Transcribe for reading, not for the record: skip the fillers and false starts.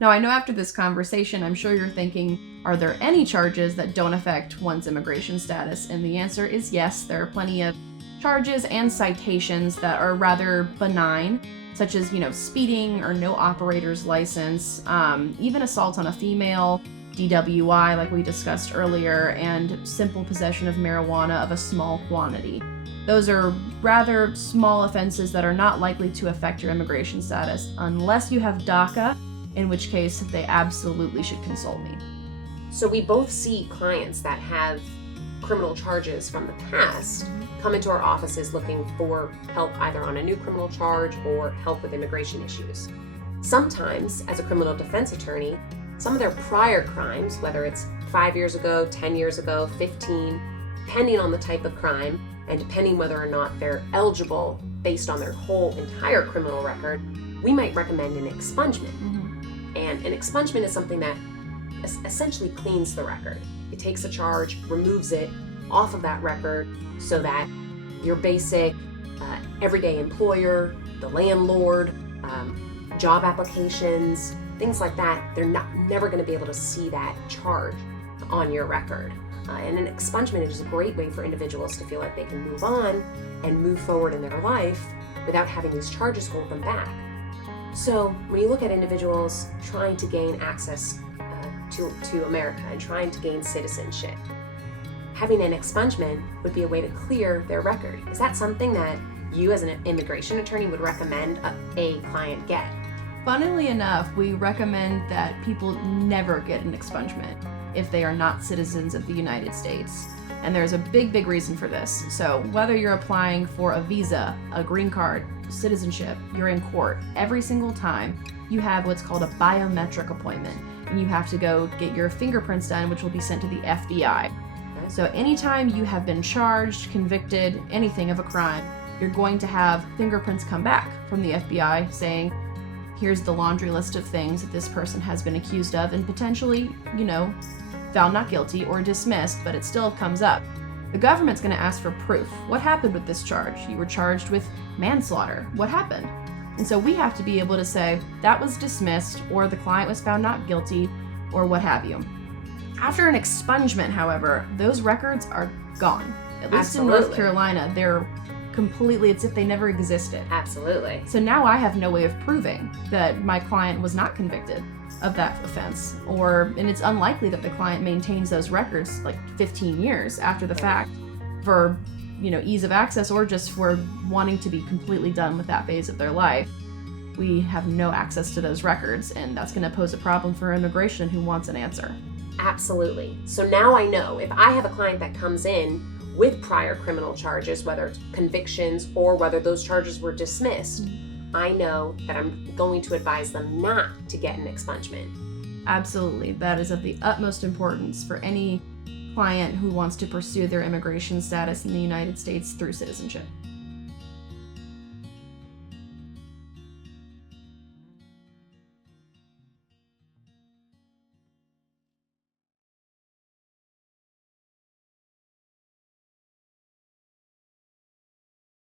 Now, I know after this conversation, I'm sure you're thinking, are there any charges that don't affect one's immigration status? And the answer is yes. There are plenty of charges and citations that are rather benign, such as, speeding or no operator's license, even assault on a female, DWI, like we discussed earlier, and simple possession of marijuana of a small quantity. Those are rather small offenses that are not likely to affect your immigration status unless you have DACA, in which case they absolutely should consult me. So we both see clients that have criminal charges from the past come into our offices looking for help either on a new criminal charge or help with immigration issues. Sometimes, as a criminal defense attorney, some of their prior crimes, whether it's 5 years ago, 10 years ago, 15, depending on the type of crime, and depending whether or not they're eligible based on their whole entire criminal record, we might recommend an expungement. And an expungement is something that essentially cleans the record. It takes a charge, removes it off of that record so that your basic everyday employer, the landlord, job applications, things like that, they're never going to be able to see that charge on your record. And an expungement is a great way for individuals to feel like they can move on and move forward in their life without having these charges hold them back. So when you look at individuals trying to gain access to America and trying to gain citizenship, having an expungement would be a way to clear their record. Is that something that you as an immigration attorney would recommend a client get? Funnily enough, we recommend that people never get an expungement if they are not citizens of the United States. And there's a big reason for this. So whether you're applying for a visa, a green card, citizenship, you're in court, every single time you have what's called a biometric appointment. And you have to go get your fingerprints done, which will be sent to the FBI. So anytime you have been charged, convicted, anything of a crime, you're going to have fingerprints come back from the FBI saying, here's the laundry list of things that this person has been accused of and potentially, found not guilty or dismissed, but it still comes up. The government's going to ask for proof. What happened with this charge? You were charged with manslaughter. What happened? And so we have to be able to say that was dismissed or the client was found not guilty or what have you. After an expungement, however, those records are gone. At least in North Carolina, they're completely, it's if they never existed. Absolutely. So now I have no way of proving that my client was not convicted of that offense, and it's unlikely that the client maintains those records like 15 years after the fact for, ease of access or just for wanting to be completely done with that phase of their life. We have no access to those records, and that's going to pose a problem for immigration who wants an answer. Absolutely. So now I know if I have a client that comes in with prior criminal charges, whether it's convictions or whether those charges were dismissed, I know that I'm going to advise them not to get an expungement. Absolutely. That is of the utmost importance for any client who wants to pursue their immigration status in the United States through citizenship.